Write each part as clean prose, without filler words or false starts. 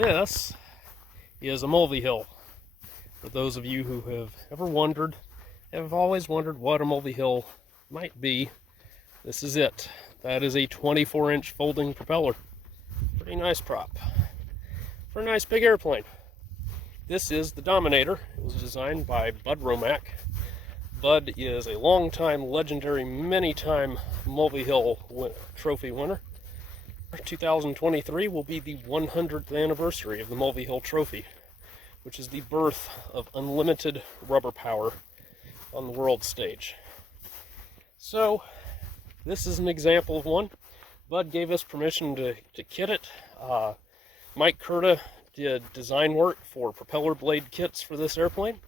This is a Mulvihill. For those of you who have ever wondered, have always wondered what a Mulvihill might be, this is it. That is a 24-inch folding propeller. Pretty nice prop for a nice big airplane. This is the Dominator. It was designed by Bud Romack. Bud is a long-time, legendary, many-time Mulvihill trophy winner. 2023 will be the 100th anniversary of the Mulvihill Trophy, which is the birth of unlimited rubber power on the world stage. So, this is an example of one. Bud gave us permission to kit it. Mike Curta did design work for propeller blade kits for this airplane.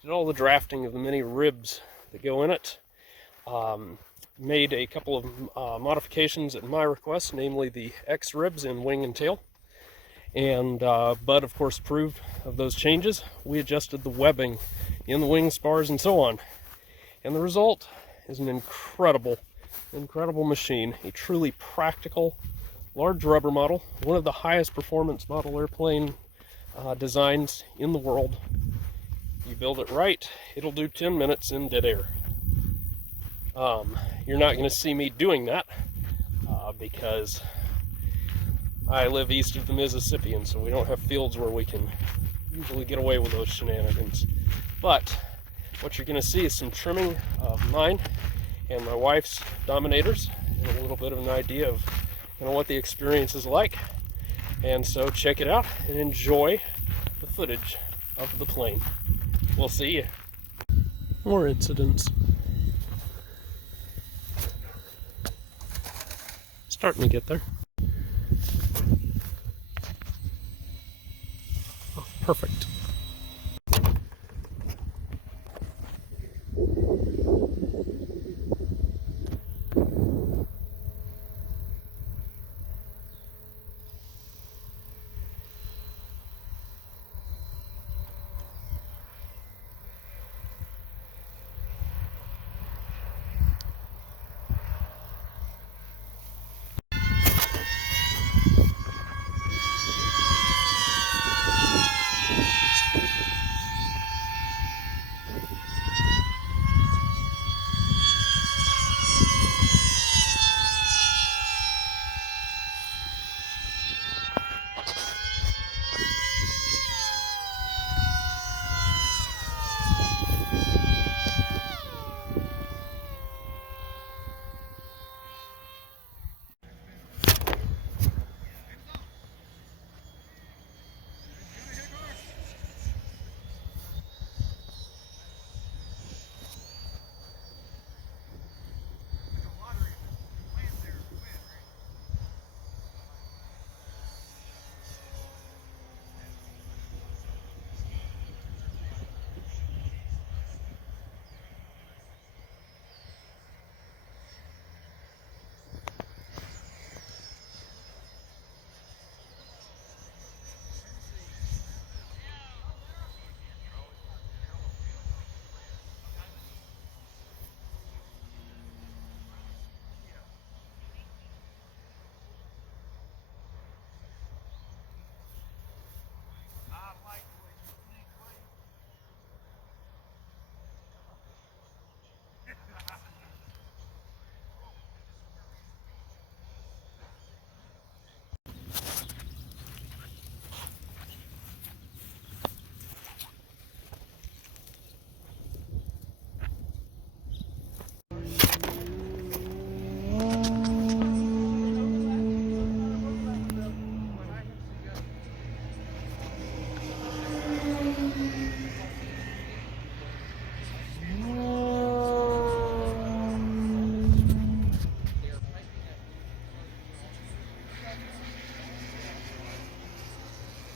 Did all the drafting of the many ribs that go in it. Made a couple of modifications at my request, namely the X ribs in wing and tail. And Bud, of course, approved of those changes. We adjusted the webbing in the wing spars and so on. And the result is an incredible machine. A truly practical, large rubber model. One of the highest performance model airplane designs in the world. You build it right, it'll do 10 minutes in dead air. You're not going to see me doing that because I live east of the Mississippi, and so we don't have fields where we can usually get away with those shenanigans. But what you're going to see is some trimming of mine and my wife's Dominators, and a little bit of an idea of what the experience is like. And so check it out and enjoy the footage of the plane. We'll see you. More incidents. Starting to get there. Oh, perfect.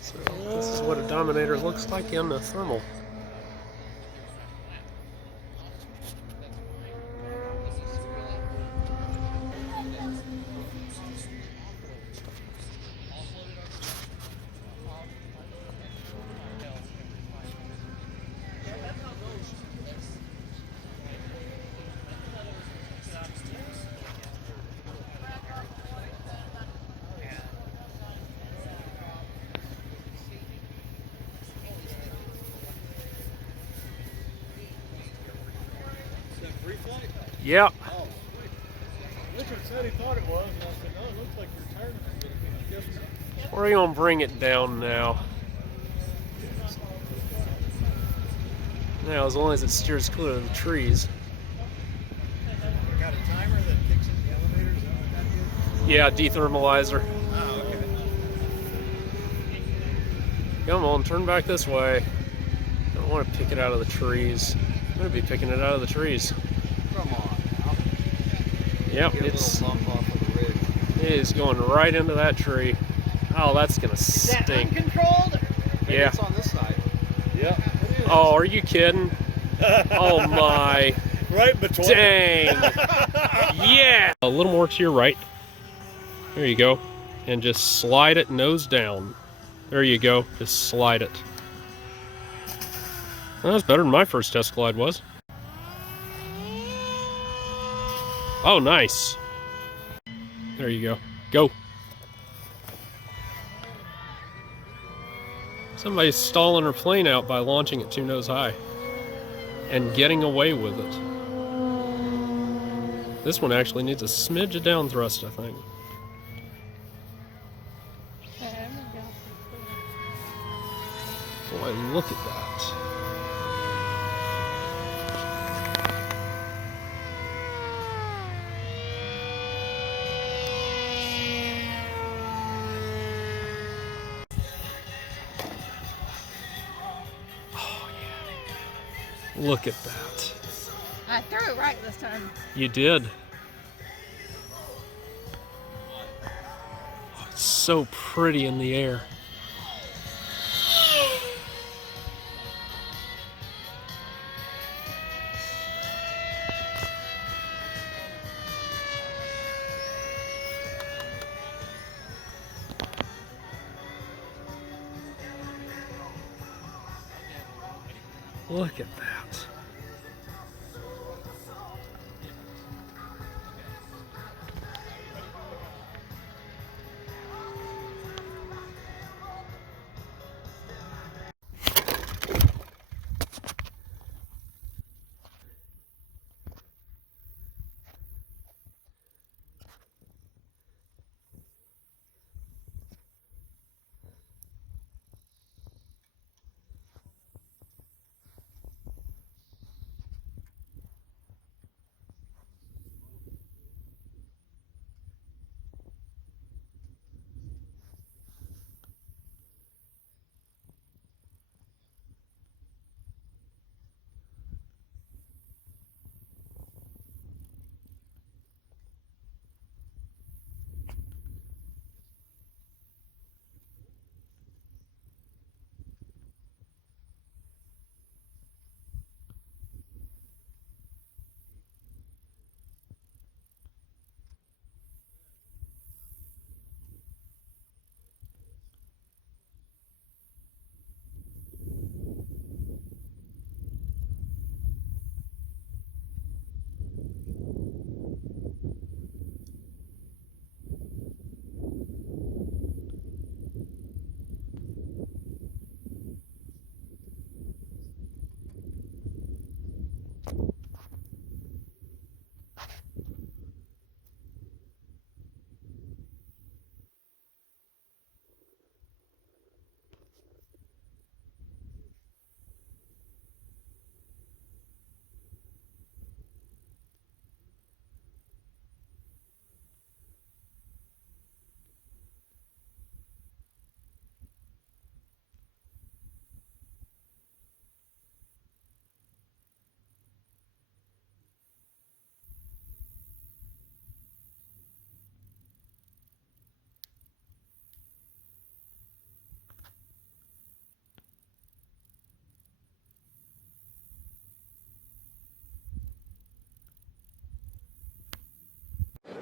So this is what a Dominator looks like in the thermal. Yep. Oh, sweet. Richard said he thought it was, and I said, no, it looks like you're turning it, but I guess not. We're going to bring it down now. Now, as long as it steers clear of the trees. Got a timer that kicks in the elevator, is that what that is? Yeah, dethermalizer. Oh, okay. Come on, turn back this way. I don't want to pick it out of the trees. I'm going to be picking it out of the trees. Come on now. Yep, Get a little bump off of the ridge. it is going right into that tree. Oh, that's going to Is that stink. uncontrolled? Maybe Yeah. it's on this side. Yep. It is. Oh, are you kidding? Oh my. Right between. Dang. Yeah. A little more to your right. There you go. And just slide it nose down. There you go. Just slide it. Well, that's better than my first test glide was. Oh, nice. There you go. Go. Somebody's stalling her plane out by launching it too nose high and getting away with it. This one actually needs a smidge of down thrust, I think. Boy, look at that. Oh, yeah. Look at that. I threw it right this time. You did. Oh, it's so pretty in the air. Look at that.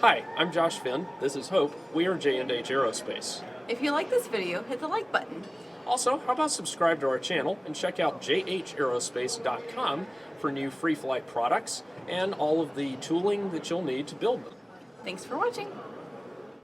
Hi, I'm Josh Finn. This is Hope. We are J&H Aerospace. If you like this video, hit the like button. Also, how about subscribe to our channel and check out jhaerospace.com for new free flight products and all of the tooling that you'll need to build them. Thanks for watching.